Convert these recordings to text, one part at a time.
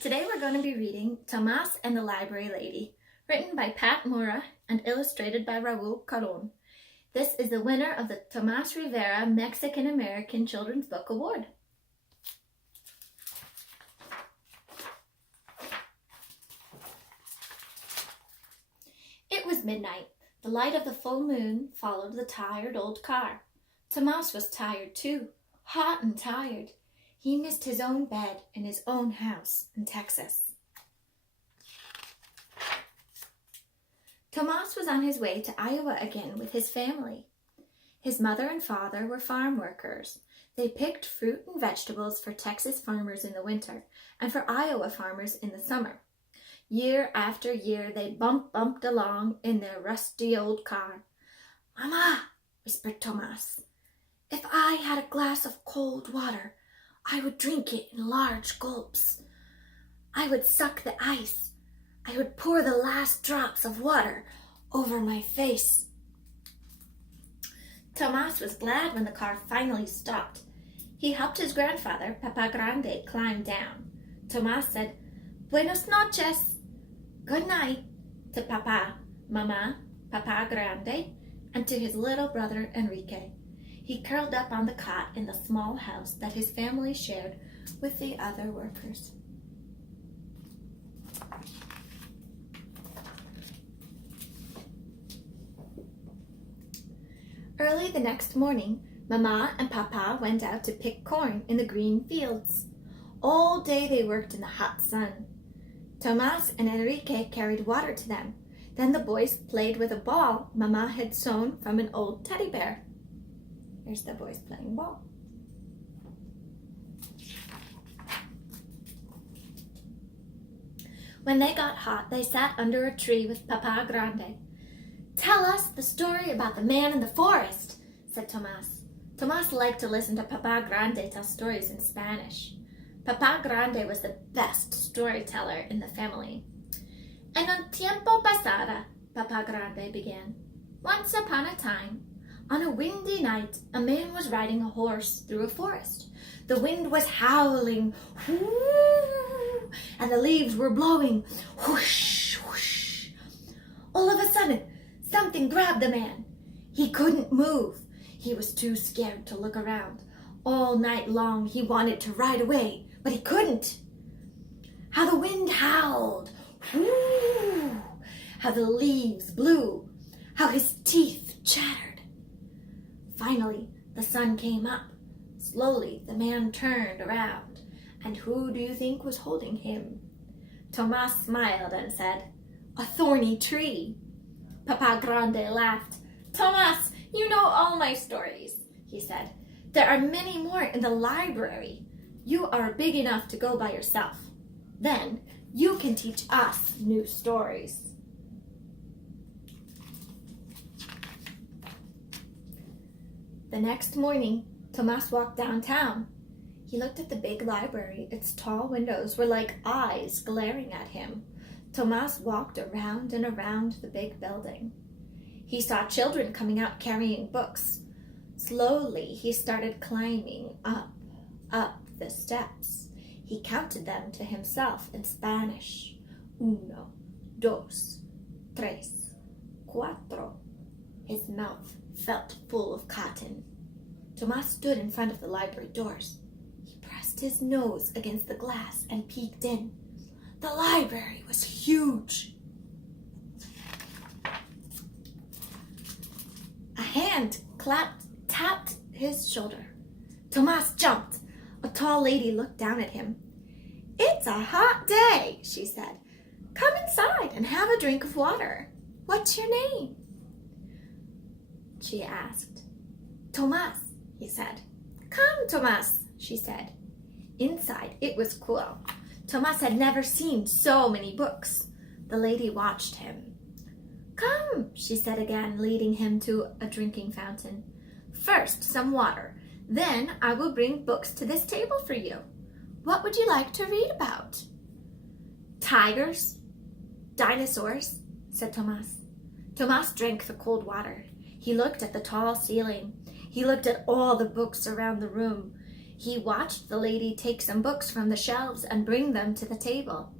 Today we're going to be reading Tomas and the Library Lady, written by Pat Mora and illustrated by Raul Caron. This is the winner of the Tomas Rivera Mexican-American Children's Book Award. It was midnight. The light of the full moon followed the tired old car. Tomas was tired too, hot and tired. He missed his own bed in his own house in Texas. Tomas was on his way to Iowa again with his family. His mother and father were farm workers. They picked fruit and vegetables for Texas farmers in the winter and for Iowa farmers in the summer. Year after year, they bumped along in their rusty old car. "Mama," whispered Tomas, "if I had a glass of cold water, I would drink it in large gulps. I would suck the ice. I would pour the last drops of water over my face." Tomas was glad when the car finally stopped. He helped his grandfather, Papa Grande, climb down. Tomas said, "Buenos noches," good night, to Papa, Mama, Papa Grande, and to his little brother Enrique. He curled up on the cot in the small house that his family shared with the other workers. Early the next morning, Mama and Papa went out to pick corn in the green fields. All day they worked in the hot sun. Tomas and Enrique carried water to them. Then the boys played with a ball Mama had sewn from an old teddy bear. Here's the boys playing ball. When they got hot, they sat under a tree with Papa Grande. "Tell us the story about the man in the forest," said Tomas. Tomas liked to listen to Papa Grande tell stories in Spanish. Papa Grande was the best storyteller in the family. "En un tiempo pasada," Papa Grande began. "Once upon a time, on a windy night, a man was riding a horse through a forest. The wind was howling, whoo, and the leaves were blowing, whoosh, whoosh. All of a sudden, something grabbed the man. He couldn't move. He was too scared to look around. All night long, he wanted to ride away, but he couldn't. How the wind howled, whoo, how the leaves blew, how his teeth chattered. Finally, the sun came up. Slowly, the man turned around. And who do you think was holding him?" Tomas smiled and said, "A thorny tree." Papa Grande laughed. "Tomas, you know all my stories," he said. "There are many more in the library. You are big enough to go by yourself. Then you can teach us new stories." The next morning, Tomas walked downtown. He looked at the big library. Its tall windows were like eyes glaring at him. Tomas walked around and around the big building. He saw children coming out carrying books. Slowly, he started climbing up the steps. He counted them to himself in Spanish. Uno, dos, tres, cuatro. His mouth felt full of cotton. Tomas stood in front of the library doors. He pressed his nose against the glass and peeked in. The library was huge. A hand tapped his shoulder. Tomas jumped. A tall lady looked down at him. "It's a hot day," she said. "Come inside and have a drink of water. What's your name?" she asked. "Tomas," he said. "Come, Tomas," she said. Inside, it was cool. Tomas had never seen so many books. The lady watched him. "Come," she said again, leading him to a drinking fountain. "First, some water. Then I will bring books to this table for you. What would you like to read about?" "Tigers, dinosaurs," said Tomas. Tomas drank the cold water. He looked at the tall ceiling. He looked at all the books around the room. He watched the lady take some books from the shelves and bring them to the table.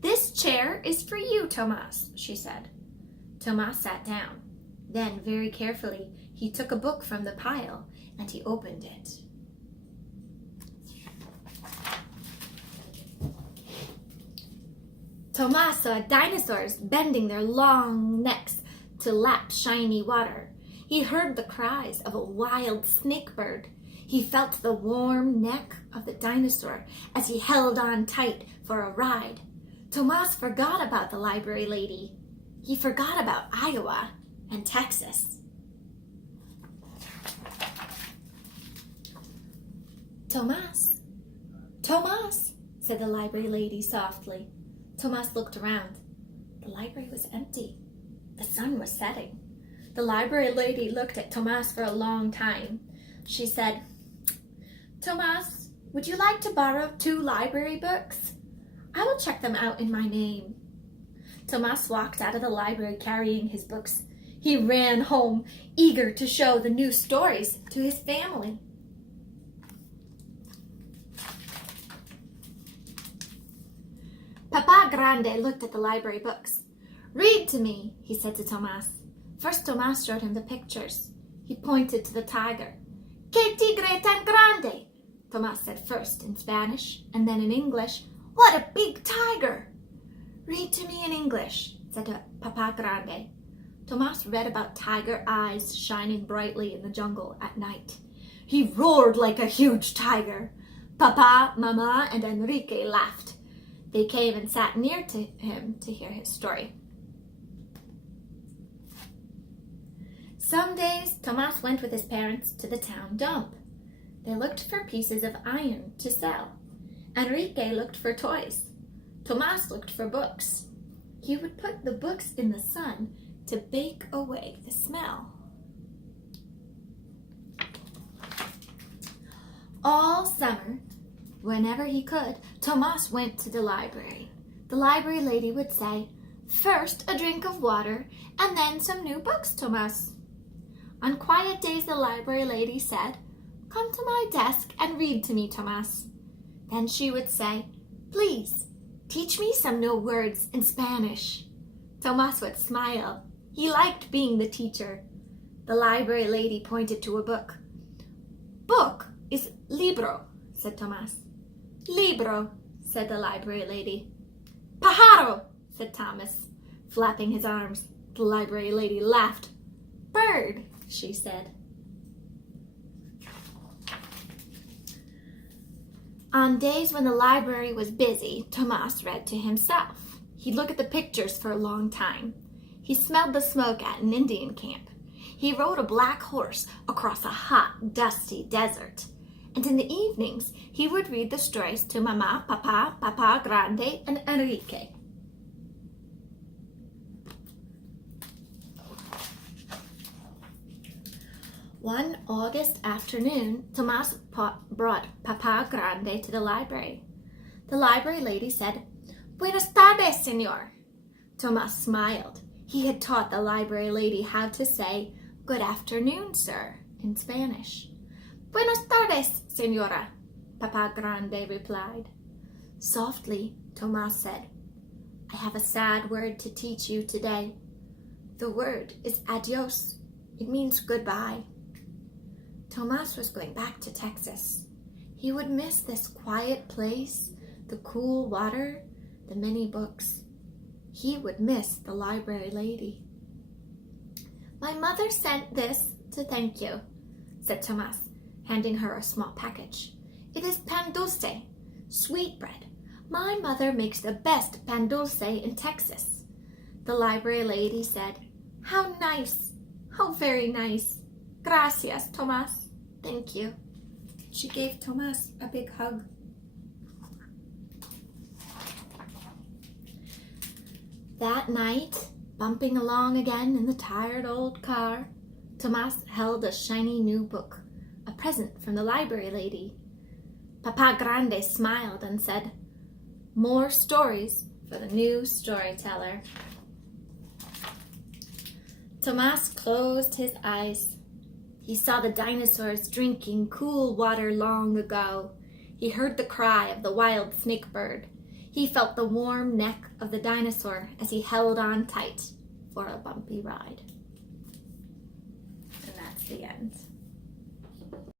"This chair is for you, Tomas," she said. Tomas sat down. Then, very carefully, he took a book from the pile and he opened it. Tomas saw dinosaurs bending their long necks to lap shiny water. He heard the cries of a wild snake bird. He felt the warm neck of the dinosaur as he held on tight for a ride. Tomas forgot about the library lady. He forgot about Iowa and Texas. "Tomas, Tomas," said the library lady softly. Tomas looked around. The library was empty. The sun was setting. The library lady looked at Tomas for a long time. She said, "Tomas, would you like to borrow 2 library books? I will check them out in my name." Tomas walked out of the library carrying his books. He ran home, eager to show the new stories to his family. Papa Grande looked at the library books. "Read to me," he said to Tomas. First, Tomas showed him the pictures. He pointed to the tiger. "Que tigre tan grande," Tomas said first in Spanish and then in English. "What a big tiger!" "Read to me in English," said Papa Grande. Tomas read about tiger eyes shining brightly in the jungle at night. He roared like a huge tiger. Papa, Mama, and Enrique laughed. They came and sat near to him to hear his story. Some days, Tomas went with his parents to the town dump. They looked for pieces of iron to sell. Enrique looked for toys. Tomas looked for books. He would put the books in the sun to bake away the smell. All summer, whenever he could, Tomas went to the library. The library lady would say, "First a drink of water, and then some new books, Tomas." On quiet days, the library lady said, "Come to my desk and read to me, Tomas." Then she would say, "Please, teach me some new words in Spanish." Tomas would smile. He liked being the teacher. The library lady pointed to a book. "Book is libro," said Tomas. "Libro," said the library lady. "Pájaro," said Tomas, flapping his arms. The library lady laughed. "Bird," she said. On days when the library was busy, Tomas read to himself. He'd look at the pictures for a long time. He smelled the smoke at an Indian camp. He rode a black horse across a hot, dusty desert. And in the evenings, he would read the stories to Mama, Papa, Papa Grande, and Enrique. One August afternoon, Tomas brought Papa Grande to the library. The library lady said, "Buenas tardes, señor." Tomas smiled. He had taught the library lady how to say, "Good afternoon, sir," in Spanish. "Buenas tardes, señora," Papa Grande replied. Softly, Tomas said, "I have a sad word to teach you today. The word is adios. It means goodbye." Tomas was going back to Texas. He would miss this quiet place, the cool water, the many books. He would miss the library lady. "My mother sent this to thank you," said Tomas, handing her a small package. "It is pan dulce, sweet bread. My mother makes the best pan dulce in Texas." The library lady said, "How nice! How very nice! Gracias, Tomas. Thank you." She gave Tomas a big hug. That night, bumping along again in the tired old car, Tomas held a shiny new book, a present from the library lady. Papa Grande smiled and said, "More stories for the new storyteller." Tomas closed his eyes. He saw the dinosaurs drinking cool water long ago. He heard the cry of the wild snake bird. He felt the warm neck of the dinosaur as he held on tight for a bumpy ride. And that's the end.